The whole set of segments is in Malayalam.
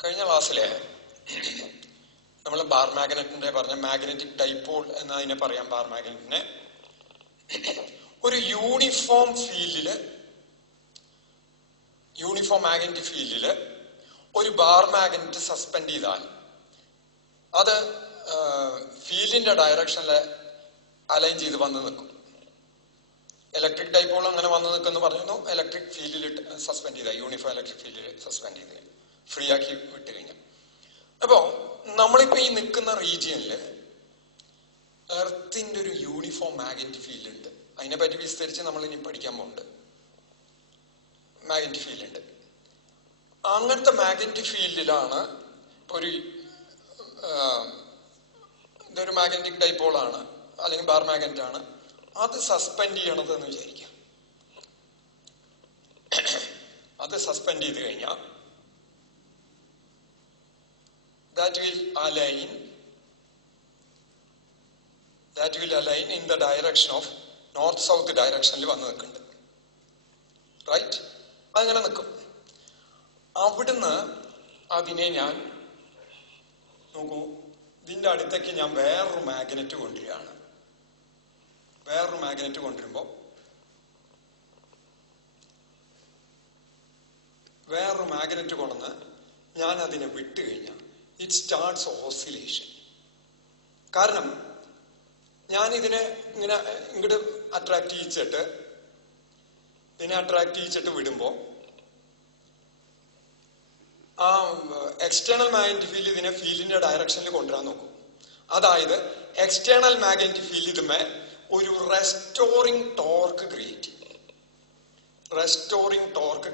കഴിഞ്ഞ ക്ലാസ്സിലെ നമ്മൾ ബാർ മാഗ്നറ്റിന്റെ പറഞ്ഞ മാഗ്നറ്റിക് ഡൈപോൾ എന്നതിനെ പറയാം. ബാർ മാഗ്നറ്റിനെ ഒരു യൂണിഫോം മാഗ്നറ്റിക് ഫീൽഡില് ഒരു ബാർ മാഗ്നറ്റ് സസ്പെൻഡ് ചെയ്താൽ അത് ഫീൽഡിന്റെ ഡയറക്ഷനിൽ അലൈൻ ചെയ്ത് വന്ന് നിൽക്കും. ഇലക്ട്രിക് ഡൈപോൾ അങ്ങനെ വന്ന് നിൽക്കുമെന്ന് പറഞ്ഞു. ഇലക്ട്രിക് ഫീൽഡിൽ സസ്പെൻഡ് ചെയ്താൽ, യൂണിഫോം ഇലക്ട്രിക് ഫീൽഡിൽ സസ്പെൻഡ് ചെയ്ത് ഫ്രീ ആക്കി വിട്ട് കഴിഞ്ഞാൽ, അപ്പോ നമ്മളിപ്പോ ഈ നിൽക്കുന്ന റീജിയനില് എർത്തിന്റെ ഒരു യൂണിഫോം മാഗ്നറ്റിക് ഫീൽഡ് ഉണ്ട്. അതിനെപ്പറ്റി വിസ്തരിച്ച് നമ്മൾ ഇനി പഠിക്കാൻ പോകുന്നുണ്ട്. മാഗ്നറ്റിക് ഫീൽഡ് ഉണ്ട്. അങ്ങനത്തെ മാഗ്നറ്റിക് ഫീൽഡിലാണ് ഇതൊരു മാഗ്നറ്റിക് ഡൈപോൾ ആണ്, അല്ലെങ്കിൽ ബാർ മാഗ്നറ്റ് ആണ്. അത് സസ്പെൻഡ് ചെയ്യണത് എന്ന് വിചാരിക്കാം. അത് സസ്പെൻഡ് ചെയ്ത് കഴിഞ്ഞാൽ that will align in the direction of north south directionൽ വന്ന് നിൽക്കുന്നുണ്ട്. റൈറ്റ്? അങ്ങനെ നിൽക്കും. അവിടുന്ന് അതിനെ ഞാൻ നോക്കൂ, ഇതിന്റെ അടുത്തേക്ക് ഞാൻ വേറൊരു മാഗ്നറ്റ് കൊണ്ടുവരികയാണ്. വേറൊരു മാഗ്നറ്റ് കൊണ്ടുവരുമ്പോ വേറൊരു മാഗ്നറ്റ് കൊണ്ടുവന്ന് ഞാൻ അതിനെ വിട്ട് കഴിഞ്ഞാൽ it starts oscillation. കാരണം ഞാൻ ഇതിനെ ഇങ്ങോട്ട് അട്രാക്ട് ചെയ്യിച്ചിട്ട് വിടുമ്പോ ആ എക്സ്റ്റേണൽ മാഗ്നറ്റിക് ഫീൽഡ് ഇതിനെ ഫീൽഡിന്റെ ഡയറക്ഷനിൽ കൊണ്ടുവരാൻ നോക്കും. അതായത് എക്സ്റ്റേണൽ മാഗ്നറ്റിക് ഫീൽഡ് ഇതുമേ ഒരു റെസ്റ്റോറിംഗ് ടോർക്ക്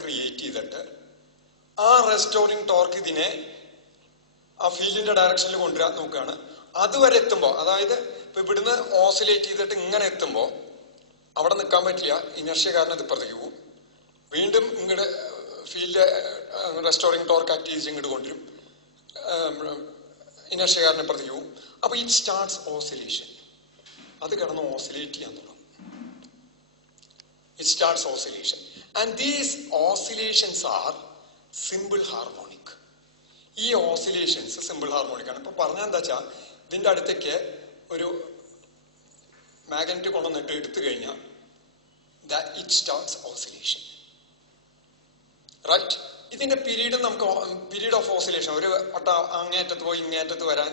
ക്രിയേറ്റ് ചെയ്തിട്ട് ആ റെസ്റ്റോറിംഗ് ടോർക്ക് ഇതിനെ ആ ഫീൽഡിന്റെ ഡയറക്ഷനിൽ കൊണ്ടുവരാൻ നോക്കുകയാണ്. അതുവരെ എത്തുമ്പോ, അതായത് ഇപ്പൊ ഇവിടുന്ന് ഓസിലേറ്റ് ചെയ്തിട്ട് ഇങ്ങനെ എത്തുമ്പോ അവിടെ നിൽക്കാൻ പറ്റില്ല. ഇനർഷ്യ കാരണം ഇത് ഇപ്പുറത്തേക്ക് പോകും. വീണ്ടും ഇങ്ങോട്ട് ഫീൽഡ് റെസ്റ്റോറിംഗ് ടോർക്ക് ആക്ട് ചെയ്ത് ഇങ്ങോട്ട് കൊണ്ടുവരും. ഇനർഷ്യ കാരണം ഇപ്പുറത്തേക്ക് പോകും. അപ്പൊ ഇറ്റ് സ്റ്റാർട്ട്സ് ഓസിലേഷൻ. അത് കിടന്ന് ഓസിലേറ്റ് ചെയ്യാൻ തുടങ്ങും. It starts oscillation. And these oscillations are simple harmonic. ഈ ഓസിലേഷൻസ് സിമ്പിൾ ഹാർമോണിക് ആണ്. ഇപ്പൊ പറഞ്ഞാൽ എന്താ വെച്ചാൽ, ഇതിന്റെ അടുത്തേക്ക് ഒരു മാഗ്നറ്റ് കൊണ്ടുവന്നിട്ട് എടുത്തു കഴിഞ്ഞാൽ ഇറ്റ് സ്റ്റാർട്ട്സ് ഓസിലേഷൻ. റൈറ്റ്? ഇതിന്റെ പീരീഡ് ഓഫ് ഓസിലേഷൻ, ഒരു അങ്ങേയറ്റത്ത് പോയി ഇങ്ങേയറ്റത്ത് വരാൻ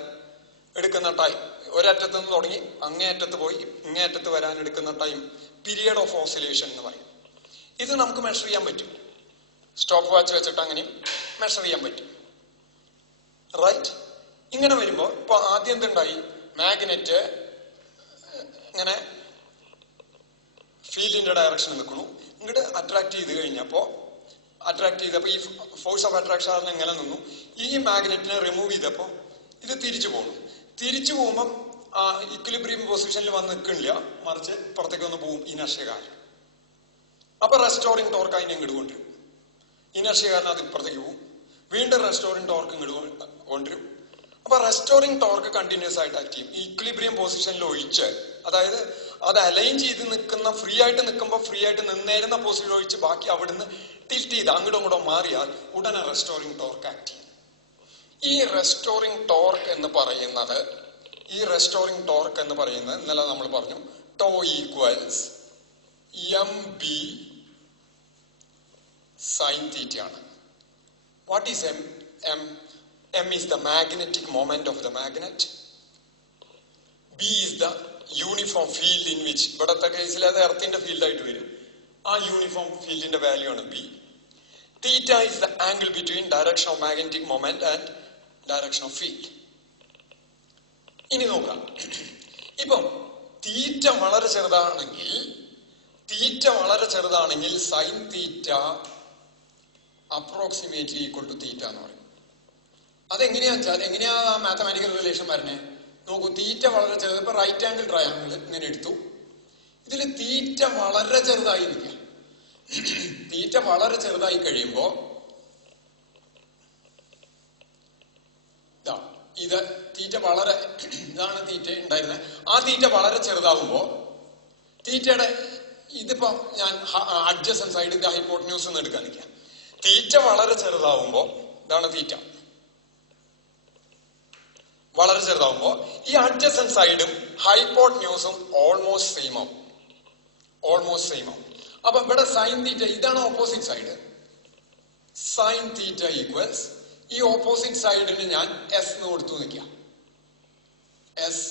എടുക്കുന്ന ടൈം, ഒരറ്റത്ത് നിന്ന് തുടങ്ങി അങ്ങേയറ്റത്ത് പോയി ഇങ്ങേയറ്റത്ത് വരാൻ എടുക്കുന്ന ടൈം പീരിയഡ് ഓഫ് ഓസിലേഷൻ എന്ന് പറയും. ഇത് നമുക്ക് മെഷർ ചെയ്യാൻ പറ്റും. സ്റ്റോപ്പ് വാച്ച് വെച്ചിട്ട് അങ്ങനെയും മെഷർ ചെയ്യാൻ പറ്റും. റൈറ്റ്? ഇങ്ങനെ വരുമ്പോ ഇപ്പൊ ആദ്യം എന്തുണ്ടായി, മാഗ്നറ്റ് ഇങ്ങനെ ഫീൽഡിന്റെ ഡയറക്ഷനിൽ നിൽക്കണു. ഇങ്ങോട്ട് അട്രാക്ട് ചെയ്തപ്പോ ഈ ഫോഴ്സ് ഓഫ് അട്രാക്ഷൻ എങ്ങനെ നിന്നു. ഈ മാഗ്നറ്റിനെ റിമൂവ് ചെയ്തപ്പോ ഇത് തിരിച്ചു പോകുമ്പം ആ ഇക്വിലിബ്രിയം പൊസിഷനിൽ വന്ന് നിൽക്കണില്ല, മറിച്ച് പുറത്തേക്ക് ഒന്ന് പോകും ഇനർഷ്യ കാരണം. അപ്പൊ റെസ്റ്റോറിംഗ് ടോർക്ക് അതിനെ ഇങ്ങോട്ട് കൊണ്ടുവരും. ഇനർഷ്യ കാരണം അത് ഇപ്പുറത്തേക്ക് പോകും. വീണ്ടും റെസ്റ്റോറിംഗ് ടോർക്ക് ഇങ്ങോട്ട് കൊണ്ടുവരും. അപ്പൊ റെസ്റ്റോറിംഗ് ടോർക്ക് കണ്ടിന്യൂസ് ആയിട്ട് ആക്ട് ചെയ്യും. ഈക്വിലിബ്രിയം പൊസിഷനിൽ ഒഴിച്ച്, അതായത് അത് അലൈൻ ചെയ്ത് നിൽക്കുന്ന ഫ്രീ ആയിട്ട് നിന്നേരുന്ന പൊസിഷൻ ഒഴിച്ച് ബാക്കി അവിടുന്ന് ടിൽറ്റ് ചെയ്ത് അങ്ങോട്ടോ മാറിയാൽ ഉടനെ റെസ്റ്റോറിംഗ് ടോർക്ക് ആക്ട് ചെയ്യും. ഈ റെസ്റ്റോറിംഗ് ടോർക്ക് എന്ന് പറയുന്നത് ഇന്നലെ നമ്മൾ പറഞ്ഞു, tau equals mb sin theta ആണ്. What is m? M is the magnetic moment of the magnet. B is the uniform field in which, ഇവിടത്തെ കേസിൽ അത് എർത്തിന്റെ ഫീൽഡ് ആയിട്ട് വരും. ആ യൂണിഫോം ഫീൽഡിന്റെ വാല്യൂ ആണ് B. Theta is the angle between direction of magnetic moment and direction of field. ഇനി നോക്കാം. ഇപ്പം തീറ്റ വളരെ ചെറുതാണെങ്കിൽ sine theta approximately equal to theta എന്ന് പറയും. എങ്ങനെയാ ആ മാത്തമാറ്റിക്കൽ റിലേഷൻ വരണേ? നോക്കൂ, തീറ്റ വളരെ ചെറുത്. ഇപ്പൊ റൈറ്റ് ആംഗിൾ ട്രയാംഗിൾ ഇങ്ങനെ എടുത്തു. ഇതിൽ തീറ്റ വളരെ ചെറുതായി നിൽക്കുക. തീറ്റ വളരെ ചെറുതായി കഴിയുമ്പോ ഇതാണ് തീറ്റ ഉണ്ടായിരുന്നത്. ആ തീറ്റ വളരെ ചെറുതാവുമ്പോ തീറ്റയുടെ ഇതിപ്പോ ഞാൻ അഡ്ജസന്റ് സൈഡിന്റെ ഹൈപ്പോട്ടന്യൂസ് എന്ന് എടുക്കാൻ നിൽക്കാം. തീറ്റ വളരെ ചെറുതാവുമ്പോ ഇതാണ് തീറ്റ. വളരെ ചെറുതാവുമ്പോ ഈ അഡ്ജസന്റ് സൈഡും ഹൈപ്പോട്ട്ന്യൂസും ഓൾമോസ്റ്റ് സെയിം ആവും. അപ്പൊ ഇവിടെ സൈൻ തീറ്റ, ഇതാണ് opposite side. Sign theta equals ഈ ഓപ്പോസിറ്റ് സൈഡിന് ഞാൻ എസ് എന്ന് കൊടുത്തു നിൽക്കാം. എസ്,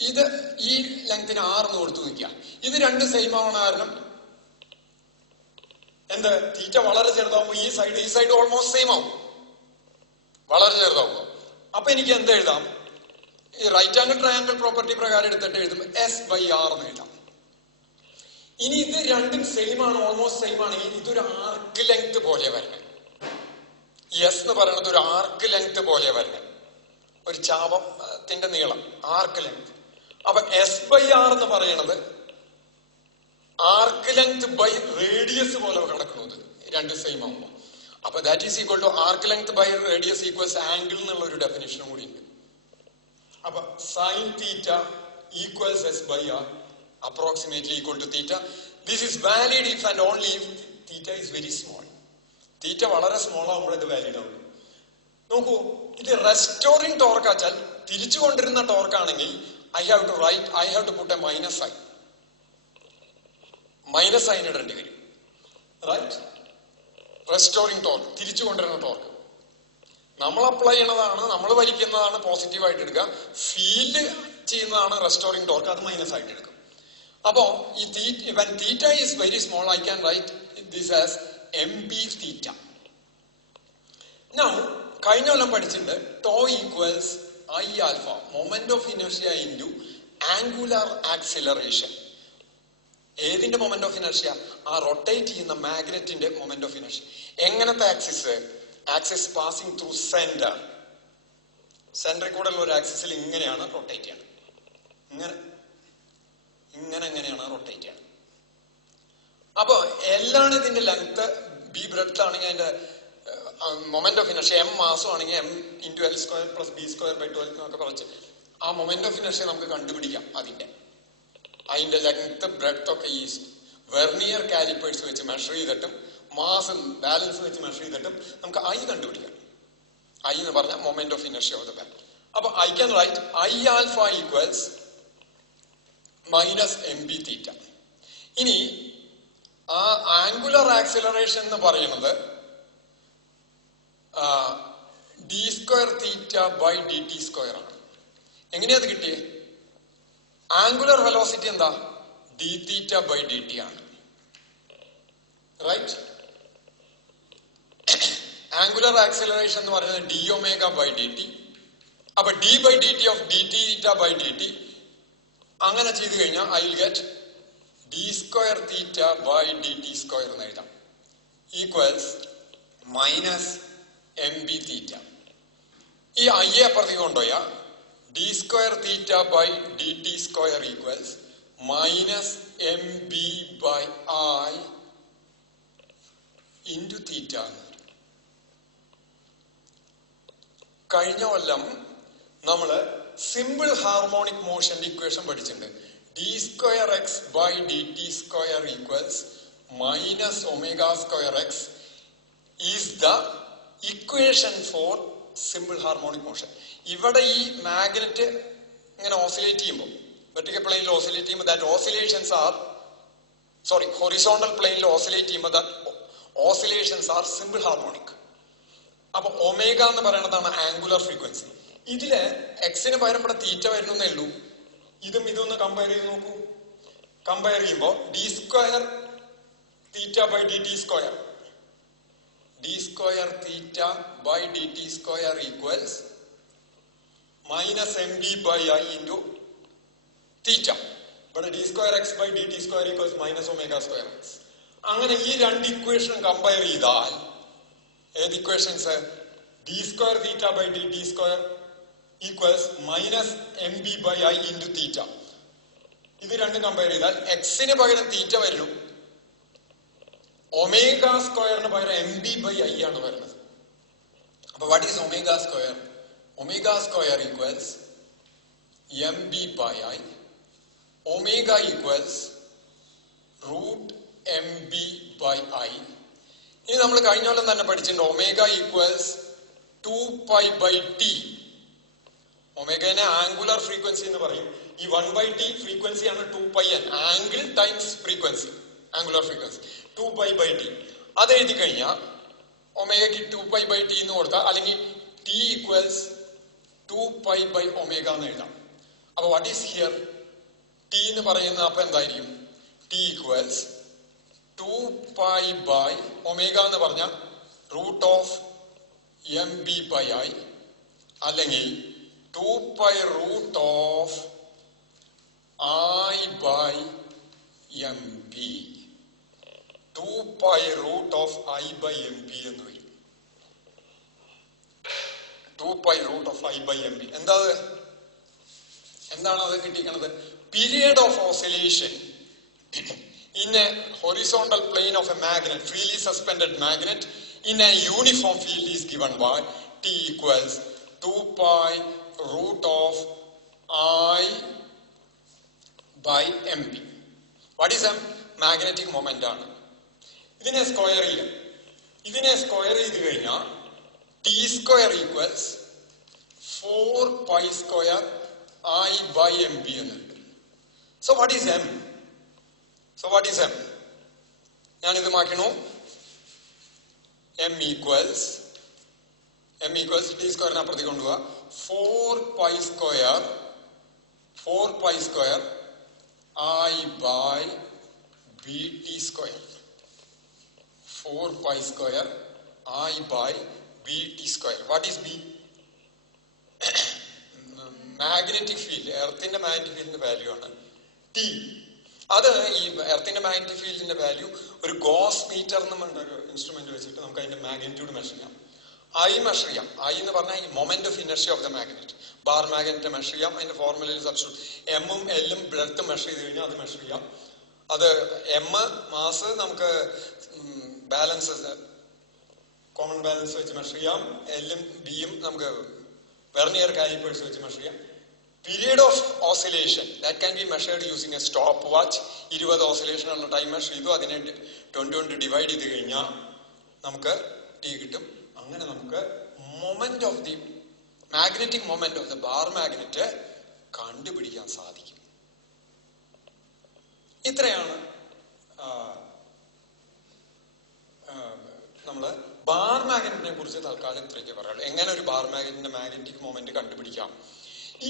ഇത് ഈ ലെങ്തിന് ആർ എന്ന് കൊടുത്തു നിൽക്കാം. ഇത് രണ്ട് സെയിം ആവണ കാരണം എന്ത്, തീറ്റ വളരെ ചെറുതാവുമ്പോ ഈ സൈഡ് ഓൾമോസ്റ്റ് സെയിം ആവും, വളരെ ചെറുതാവുമ്പോ. അപ്പൊ എനിക്ക് എന്ത് എഴുതാം, ഈ റൈറ്റ് ആംഗിൾ ട്രയാംഗിൾ പ്രോപ്പർട്ടി പ്രകാരം എടുത്തിട്ട് എഴുതും എസ് ബൈ ആർ എന്ന് എഴുതാം. ഇനി ഇത് രണ്ടും സെയിം ആണ്, ഓൾമോസ്റ്റ് സെയിം ആണെങ്കിൽ ഇതൊരു ആർക്ക് ലെങ്ത് പോലെ വരണം. എസ് എന്ന് പറയുന്നത് ഒരു ആർക്ക് ലെങ്ത് പോലെ വരണം, ഒരു ചാപത്തിന്റെ നീളം, ആർക്ക് ലെങ്ത്. അപ്പൊ എസ് ബൈ ആർ എന്ന് പറയുന്നത് ആർക്ക് ലെങ്ത് ബൈ റേഡിയസ് പോലെ കിടക്കുന്നത്, രണ്ട് സെയിം ആകുമ്പോ. അപ്പൊ that is equal to arc length by radius equals angle എന്നുള്ള ഒരു ഡെഫിനിഷനും കൂടി ഉണ്ട്. അപ്പൊ sine theta equals S by R approximately equal to theta. This is valid if and only if theta is very small. തീറ്റ വളരെ സ്മോൾ ആകുമ്പോൾ ഇത് വാലിഡ് ആവുള്ളൂ. നോക്കൂ, ഇത് റെസ്റ്റോറിംഗ് ടോർക്ക് ആച്ചാൽ തിരിച്ചു കൊണ്ടിരുന്ന ടോർക്ക് ആണെങ്കിൽ I have to put a minus sign ഇടേണ്ടി വരും. റൈറ്റ്, റെസ്റ്റോറിംഗ് ടോർക്ക്, തിരിച്ചു കൊണ്ടിരുന്ന ടോർക്ക് നമ്മൾ അപ്ലൈ ചെയ്യണതാണ്, നമ്മൾ വലിക്കുന്നതാണ് പോസിറ്റീവായിട്ട് എടുക്കുക, ഫീൽഡ് ചെയ്യുന്നതാണ് റെസ്റ്റോറിംഗ് ടോർക്ക്, അത് മൈനസ് ആയിട്ട് എടുക്കും. അപ്പോ ഈ when theta is very small, I can write this as mb theta. Now കഴിഞ്ഞ കൊല്ലം പഠിച്ചിട്ടുണ്ട് tau equals I alpha, moment of inertia into angular acceleration. ഏതിന്റെ മൊമെന്റ് ഓഫ് ഇനർഷ്യ? ആ റൊട്ടേറ്റ് ചെയ്യുന്ന മാഗ്നറ്റിന്റെ മൊമെന്റ് ഓഫ് ഇനർഷ്യ. എങ്ങനത്തെ ആക്സിസ് പാസിംഗ് ത്രൂ സെന്ററിൽ കൂടെ ഉള്ള ഒരു ആക്സിസിൽ ഇങ്ങനെയാണ് റൊട്ടേറ്റ് ചെയ്യണം, എങ്ങനെയാണ് റൊട്ടേറ്റ് ചെയ്യണം. അപ്പൊ എല്ലാം ഇതിന്റെ ലെങ്ത് ബി ബ്രെഡ്ത്ത് ആണെങ്കിൽ അതിന്റെ മൊമെന്റ് ഓഫ് ഇനർഷ്യ എം മാസം ആണെങ്കിൽ M into L square plus B square by 12 എന്നൊക്കെ പറഞ്ഞ് ആ മൊമെന്റ് ഓഫ് ഇനർഷ്യ നമുക്ക് കണ്ടുപിടിക്കാം. അതിന്റെ ലെങ്ത് ബ്രെഡ്ത്ത് ഒക്കെ ഈ വെർനിയർ കാലിപ്പേഴ്സ് വെച്ച് മെഷർ ചെയ്തിട്ടും മാസും ബാലൻസ് വെച്ച് മെഷർ ചെയ്തിട്ടും നമുക്ക് ഐ കണ്ടുപിടിക്കാം. ഐ എന്ന് പറഞ്ഞാൽ moment of inertia of the balance. അപ്പൊ I can write I alpha equals minus M B theta. ഇനി ആ ആംഗുലർ ആക്സിലറേഷൻ എന്ന് പറയുന്നത് D square theta by D T square ആണ്. എങ്ങനെയാ അത് കിട്ടിയേ? ആംഗുലർ വെലോസിറ്റി എന്താ? D theta by D T ആണ്. റൈറ്റ്, ആംഗുലർ ആക്സിലറേഷൻ എന്ന് പറയുന്നത് D omega by D T. അപ്പൊ D by D T of D theta by D T അങ്ങനെ ചെയ്തു കഴിഞ്ഞാൽ I will get D square theta by D T square എന്ന് എഴുതാം, equals minus M B theta. ഈ ഐ അപ്പുറത്തേക്ക് കൊണ്ടുപോയാ D square theta by D T square equals minus M B by I into theta. കഴിഞ്ഞ കൊല്ലം നമ്മള് സിമ്പിൾ ഹാർമോണിക് മോഷന്റെ ഇക്വേഷൻ പഠിച്ചിട്ടുണ്ട്. D square X by D T square equals minus omega square X is the equation for simple harmonic motion. ഇവിടെ ഈ മാഗ്നറ്റ് ഇങ്ങനെ ഓസിലേറ്റ് ചെയ്യുമ്പോൾ, വെർട്ടിക്കൽ പ്ലെയിനിൽ ഓസിലേറ്റ് ചെയ്യുമ്പോൾ ദാറ്റ് ഓസിലേഷൻസ് ആർ ഹൊറിസോണ്ടൽ പ്ലെയിനിൽ ഓസിലേറ്റ് ചെയ്യുമ്പോൾ that oscillations are simple harmonic. അപ്പൊ ഒമേഗ എന്ന് പറയുന്നതാണ് ആംഗുലർ ഫ്രീക്വൻസി. ഇതില് എക്സിന് പകരം ഇവിടെ തീറ്റ വരുന്നേ ഉള്ളൂ. ഇതൊന്ന് കമ്പയർ ചെയ്ത് നോക്കൂ. കമ്പയർ ചെയ്യുമ്പോൾ D square theta by D T square, D square theta by D T square equals minus M B by I into theta. ഇവിടെ D square X by D T square equals minus omega square X. അങ്ങനെ ഈ രണ്ട് ഇക്വേഷൻ കമ്പയർ ചെയ്താൽ ഏത് equations? D square theta by D T square equals minus M B by I into theta. ഇത് രണ്ടും കമ്പയർ ചെയ്താൽ എക്സിന് പകരം തീറ്റ വരുന്നു, ഒമേഗ സ്ക്വയറിന് പകരം എം ബി ബൈ ഐ ആണ് വരുന്നത്. അപ്പൊ what is omega square? Omega square equals M B by I. Omega equals root M B by I. ഇനി നമ്മൾ കഴിഞ്ഞ കൊല്ലം തന്നെ പഠിച്ചിട്ടുണ്ട് omega equals 2 pi by T ഒമേഗനെ ആംഗുലർ ഫ്രീക്വൻസി എന്ന് പറയും. ഈ 1/t ഫ്രീക്വൻസിയാണ് 2πn, angle times frequency, angular frequency 2π/t. അത് എഴുതി കഴിഞ്ഞാൽ ഒമേഗയ്ക്ക് 2π/t എന്ന് കൊടുത്താൽ, അല്ലെങ്കിൽ t ഈക്വൽസ് 2π/ω എന്ന് എഴുതാം. അപ്പൊ വാട്ട് ഈസ് ഹിയർ t എന്ന് പറയുന്നത് അപ്പൊ എന്തായിരിക്കും? t ഈക്വൽസ് 2π/ω എന്ന് പറഞ്ഞാൽ √mb/i, അല്ലെങ്കിൽ 2π√i/mb, 2π√i/mb എന്ന് വരും. 2π√i/mb എന്താണ് അത് കിട്ടിയിരിക്കുന്നത്? Period of oscillation in a horizontal plane of a magnet, freely suspended magnet in a uniform field is given by t equals 2π√i/mb. What is a magnetic moment ആണ്? ഇതിനെ സ്ക്വയർ ചെയ്യാം. ഇതിനെ സ്ക്വയർ ചെയ്ത് കഴിഞ്ഞാൽ t² ഈക്വൽസ് 4π² i/mb എന്ന് കിട്ടും. So what is m? ഞാനിത് മാറ്റണു. m ഈക്വൽസ് t² അപ്പുറത്തേക്ക് കൊണ്ടുപോവാ. 4π² i/bt². 4π² i/bt². What is b? Magnetic field, എർത്തിന്റെ മാഗ്നറ്റിക് ഫീൽഡിന്റെ വാല്യൂ ആണ് t. അത് ഈ എർത്തിന്റെ മാഗ്നറ്റിക് ഫീൽഡിന്റെ വാല്യൂ ഒരു ഗോസ് മീറ്റർ എന്ന് പറഞ്ഞ ഒരു ഇൻസ്ട്രുമെന്റ് വെച്ചിട്ട് നമുക്ക് അതിന്റെ മാഗ്നിറ്റ്യൂഡ് മെഷർ ചെയ്യാം. ഐ മെഷർ ചെയ്യാം. ഐ എന്ന് പറഞ്ഞാൽ moment of inertia of the magnet. Bar magnet measure ചെയ്യാം. അതിന്റെ ഫോർമുലയിൽ സബ്സ്റ്റിറ്റ്യൂട്ട് എമ്മും എല്ലും ബ്രെഡ്ത്ത് മെഷർ ചെയ്ത് കഴിഞ്ഞാൽ അത് മെഷർ ചെയ്യാം. അത് എം മാസ് നമുക്ക് ബാലൻസ്, കോമൺ ബാലൻസ് വെച്ച് മെഷർ ചെയ്യാം. എല്ലും ബിയും നമുക്ക് വെർനിയർ കാലിപ്പേഴ്സ് വെച്ച് മെഷർ ചെയ്യാം. Period of oscillation that can be measured using a stopwatch. 20 oscillation ഉള്ള ടൈം മെഷർ ചെയ്തു. അതിനെ 20 കൊണ്ട് ഡിവൈഡ് ചെയ്ത് കഴിഞ്ഞാൽ നമുക്ക് t കിട്ടും. അങ്ങനെ നമുക്ക് moment of the magnetic moment of the bar magnet കണ്ടുപിടിക്കാൻ സാധിക്കും. ഇത്രയാണ് നമ്മള് ബാർ മാഗ്നറ്റിനെ കുറിച്ച് തൽക്കാലം ഇത്രയൊക്കെ പറയുള്ളൂ. എങ്ങനെ ഒരു ബാർ മാഗ്നറ്റിന്റെ മാഗ്നറ്റിക് മൊമെന്റ് കണ്ടുപിടിക്കാം,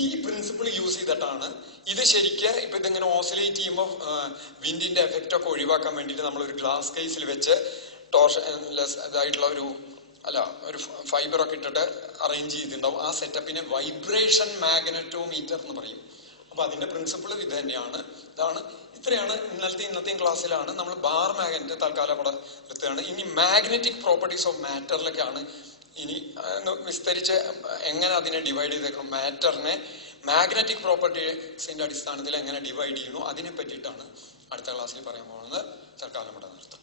ഈ പ്രിൻസിപ്പിൾ യൂസ് ചെയ്തിട്ടാണ് ഇത്. ശരിക്ക് ഇപ്പൊ ഇതിങ്ങനെ ഓസിലേറ്റ് ചെയ്യുമ്പോൾ വിൻഡിന്റെ എഫക്റ്റ് ഒക്കെ ഒഴിവാക്കാൻ വേണ്ടിയിട്ട് നമ്മളൊരു ഗ്ലാസ് കേസിൽ വെച്ച് ടോർഷൻലെസ് ഇതായിട്ടുള്ള ഒരു ഫൈബർ ഒക്കെ ഇട്ടിട്ട് അറേഞ്ച് ചെയ്തിട്ടുണ്ടാവും. ആ സെറ്റപ്പിനെ വൈബ്രേഷൻ മാഗ്നറ്റോമീറ്റർ എന്ന് പറയും. അപ്പൊ അതിന്റെ പ്രിൻസിപ്പിൾ ഇത് തന്നെയാണ്. ഇത്രയാണ് ഇന്നത്തെയും ക്ലാസ്സിലാണ് നമ്മൾ ബാർ മാഗ്നറ്റ് തൽക്കാലം അവിടെ എടുത്തതാണ്. ഇനി മാഗ്നറ്റിക് പ്രോപ്പർട്ടീസ് ഓഫ് മാറ്ററിലേക്കാണ് ഇനി വിസ്തരിച്ച് എങ്ങനെ അതിനെ ഡിവൈഡ് ചെയ്തേക്കണം, മാറ്ററിനെ മാഗ്നറ്റിക് പ്രോപ്പർട്ടീസിന്റെ അടിസ്ഥാനത്തിൽ എങ്ങനെ ഡിവൈഡ് ചെയ്യുന്നു അതിനെ പറ്റിയിട്ടാണ് അടുത്ത ക്ലാസ്സിൽ പറയാൻ പോകുന്നത്. തൽക്കാലം ഇവിടെ നിർത്താം.